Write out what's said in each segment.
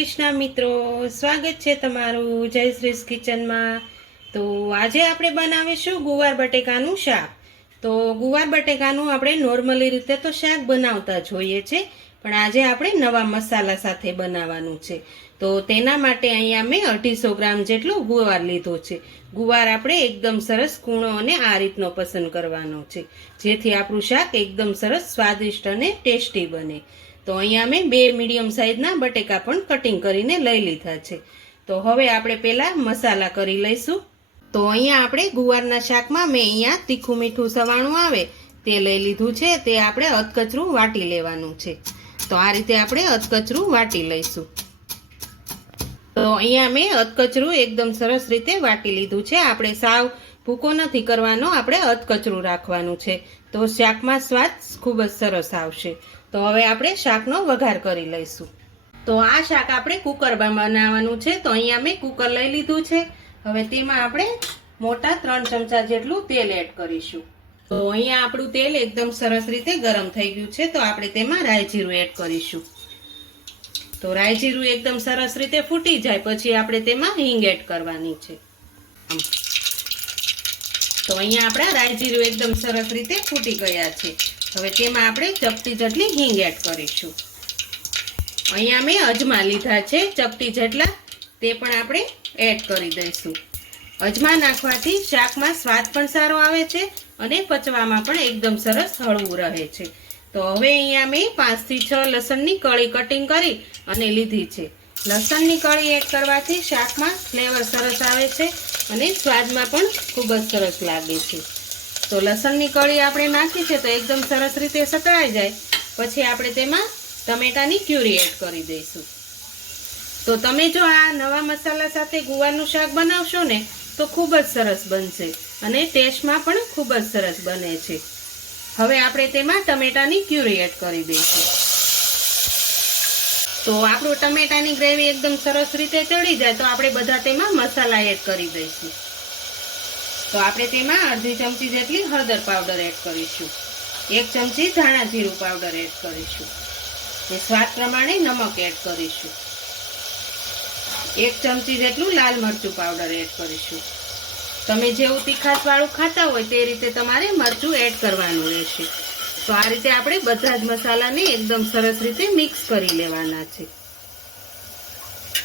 કૃષ્ણ મિત્રો, સ્વાગત છે તમારું જય શ્રી કિચનમાં. તો આજે આપણે બનાવીશું ગુવાર બટેકાનું શાક. તો ગુવાર બટેકાનું આપણે નોર્મલી રીતે તો શાક બનાવતા જ હોઈએ છે, પણ આજે આપણે નવા મસાલા સાથે બનાવવાનું છે. તો તેના માટે અહીંયા મેં અઢીસો ગ્રામ જેટલો ગુવાર લીધો છે. ગુવાર આપણે એકદમ સરસ કૂણો અને આ રીતનો પસંદ કરવાનો છે, જેથી આપણું શાક એકદમ સરસ સ્વાદિષ્ટ અને ટેસ્ટી બને. તો અહીંયા મેં બે મીડિયમ સાઇઝના બટેકા પણ કટિંગ કરીને લઈ લીધા છે. તો હવે આપણે પહેલાં મસાલા કરી લઈશું. તો અહીંયા આપણે ગુવારના શાકમાં મેં અહીંયા તીખું મીઠું સવાણું આવે, તે લઈ લીધું છે, તે આપણે અધકચરું વાટી લેવાનું છે. તો આ રીતે આપણે અધકચરું વાટી લઈશું. તો અહીંયા મેં અધકચરું એકદમ સરસ રીતે વાટી લીધું છે. આપણે સાવ ભૂકો નથી કરવાનો, આપણે અધકચરું રાખવાનું છે. તો શાકમાં સ્વાદ ખૂબ જ સરસ આવશે. તો હવે આપણે શાકનો વઘાર કરી લઈશું. તો આ શાક આપણે કુકરમાં બનાવવાનું છે, તો અહીંયા મેં કુકર લઈ લીધું છે. હવે તેમાં આપણે મોટા ત્રણ ચમચા જેટલું તેલ એડ કરીશું. તો અહીંયા આપણું તેલ એકદમ સરસ રીતે ગરમ થઈ ગયું છે, તો આપણે તેમાં રાઈ જીરું એડ કરીશું. તો રાઈ જીરું એકદમ સરસ રીતે ફૂટી જાય, પછી આપણે તેમાં હિંગ એડ કરવાની છે. તો અહીંયા આપણા રાઈ જીરું એકદમ સરસ રીતે ફૂટી ગયા છે. હવે તેમાં આપણે ચપટી જેટલી હિંગ એડ કરીશું. અહીંયા મેં અજમા લીધા છે, ચપટી જેટલા, તે પણ આપણે એડ કરી દઈશું. અજમા નાખવાથી શાકમાં સ્વાદ પણ સારો આવે છે અને પચવામાં પણ એકદમ સરસ હળવું રહે છે. તો હવે અહીંયા મેં પાંચથી છ લસણની કળી કટિંગ કરી અને લીધી છે. લસણની કળી એડ કરવાથી શાકમાં ફ્લેવર સરસ આવે છે અને સ્વાદમાં પણ ખૂબ જ સરસ લાગે છે. તો લસણની કળી આપણે નાખી છે તો એકદમ સરસ રીતે સતળાઈ જાય. પછી આપણે તેમાં ટમેટાની ક્યુરી એડ કરી દઈશું. તો તમે જો આ નવા મસાલા સાથે ગુવારનું શાક બનાવશો ને, તો ખૂબ જ સરસ બનશે અને ટેસ્ટમાં પણ ખૂબ જ સરસ બને છે. હવે આપણે તેમાં ટમેટાની ક્યુરી એડ કરી દઈશું. તો આપણું ટમેટાની ગ્રેવી એકદમ સરસ રીતે ચડી જાય તો આપણે બધા તેમાં મસાલા એડ કરી દઈશું. તો આપણે તેમાં અડધી ચમચી જેટલી હળદર પાવડર એડ કરીશું. એક ચમચી ધાણા જીરું પાવડર એડ કરીશું. ને સ્વાદ પ્રમાણે નમક એડ કરીશું. એક ચમચી જેટલું લાલ મરચું પાવડર એડ કરીશું. તમે જેવું તીખાસ વાળું ખાતા હોય તે રીતે તમારે મરચું એડ કરવાનું રહેશે. તો આ રીતે આપણે બધા જ મસાલાને એકદમ સરસ રીતે મિક્સ કરી લેવાના છે.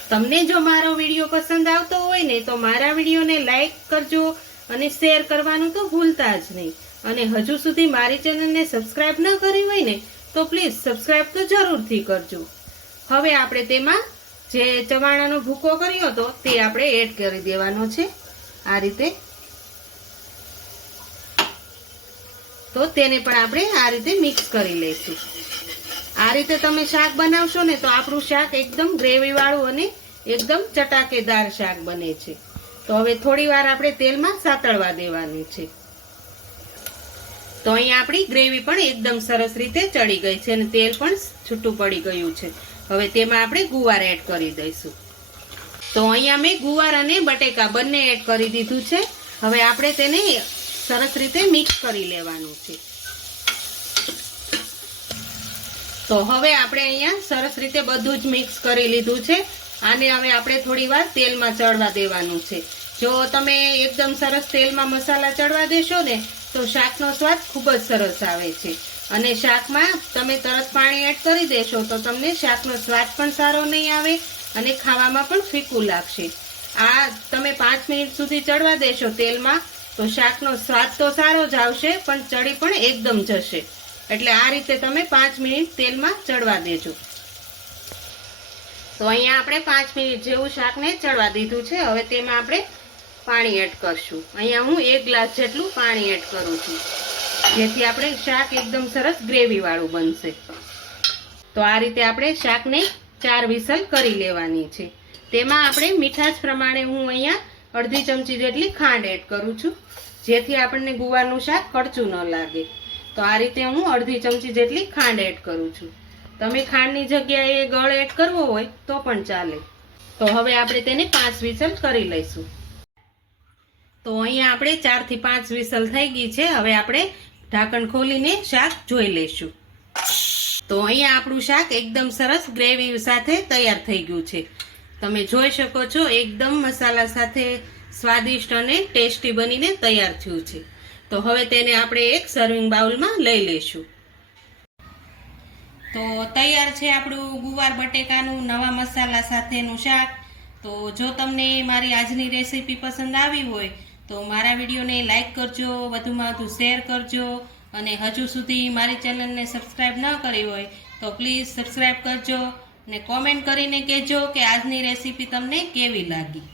તમને જો મારો વીડિયો પસંદ આવતો હોય ને તો મારા વિડીયોને લાઈક કરજો અને શેર કરવાનું તો ભૂલતા જ નહીં. અને હજુ સુધી મારી ચેનલને સબસ્ક્રાઇબ ન કરી હોય ને, તો પ્લીઝ સબસ્ક્રાઇબ તો જરૂરથી કરજો. હવે આપણે તેમાં જે ચવાણાનો ભૂકો કર્યો હતો, તે આપણે એડ કરી દેવાનો છે. આ રીતે. તો તેને પણ આપણે આ રીતે મિક્સ કરી લઈશું. આ રીતે તમે શાક બનાવશો ને, તો આપણું શાક એકદમ ગ્રેવી વાળું અને એકદમ ચટાકેદાર શાક બને છે. તો હવે થોડી વાર આપણે તેલમાં સાતળવા દેવાનું છે. તો અહીંયા આપણી ગ્રેવી પણ એકદમ સરસ રીતે ચડી ગઈ છે અને તેલ પણ છૂટું પડી ગયું છે. હવે તેમાં આપણે ગુવાર એડ કરી દઈશું. તો અહીંયા મેં ગુવાર અને બટેકા બંને એડ કરી દીધું છે. હવે આપણે તેને સરસ રીતે મિક્સ કરી લેવાનું છે. તો હવે આપણે અહીંયા સરસ રીતે બધું જ મિક્સ કરી લીધું છે. આને હવે આપણે થોડી વાર તેલમાં ચડવા દેવાનું છે. જો તમે એકદમ સરસ તેલમાં મસાલા ચડવા દેશો ને, તો શાકનો સ્વાદ ખૂબ જ સરસ આવે છે. અને શાકમાં તમે તરત પાણી એડ કરી દેશો તો તમને શાકનો સ્વાદ પણ સારો નહીં આવે અને ખાવામાં પણ ફીકું લાગશે. આ તમે પાંચ મિનિટ સુધી ચડવા દેશો તેલમાં, તો શાકનો સ્વાદ તો સારો જ આવશે, પણ ચડી પણ એકદમ જશે. એટલે આ રીતે તમે પાંચ મિનિટ તેલમાં ચડવા દેજો. તો અહીંયા આપણે પાંચ મિનિટ જેવું શાકને ચડવા દીધું છે. હવે તેમાં આપણે પાણી એડ કરશું. અહીંયા હું એક ગ્લાસ જેટલું પાણી એડ કરું છું. જેથી આપણે શાક એકદમ સરસ ગ્રેવીવાળું બનશે. તો આ રીતે આપણે શાકને ચાર વિસલ કરી લેવાની છે. તેમાં આપણે મીઠાશ પ્રમાણે હું અહીંયા અડધી ચમચી જેટલી ખાંડ એડ કરું છું. જેથી આપણને ગુવારનું શાક કડચું ન લાગે. તો આ રીતે હું અડધી ચમચી જેટલી ખાંડ એડ કરું છું. તમે ખાંડની જગ્યાએ ગળ એડ કરવો હોય તો પણ ચાલે. તો હવે આપણે તેને પાંચ વિસલ કરી લઈશું. તો અહીંયા આપણે ચારથી પાંચ વિસલ થઈ ગઈ છે. હવે આપણે ઢાંકણ ખોલીને શાક જોઈ લઈશું. તો અહીંયા આપણું શાક એકદમ સરસ ગ્રેવી સાથે તૈયાર થઈ ગયું છે. તમે જોઈ શકો છો, એકદમ મસાલા સાથે સ્વાદિષ્ટ અને ટેસ્ટી બનીને તૈયાર થયું છે. તો હવે તેને આપણે એક સર્વિંગ બાઉલમાં લઈ લઈશું. તો તૈયાર છે આપણું ગુવાર બટેકાનું નવા મસાલા સાથેનું શાક. તો જો તમને મારી આજની રેસીપી પસંદ આવી હોય, તો મારા વિડીયોને લાઇક કરજો, વધુમાં વધુ શેર કરજો. અને હજુ સુધી મારી ચેનલને સબસ્ક્રાઈબ ન કરી હોય, તો પ્લીઝ સબસ્ક્રાઈબ કરજો. ને કોમેન્ટ કરીને કહેજો કે આજની રેસીપી તમને કેવી લાગી.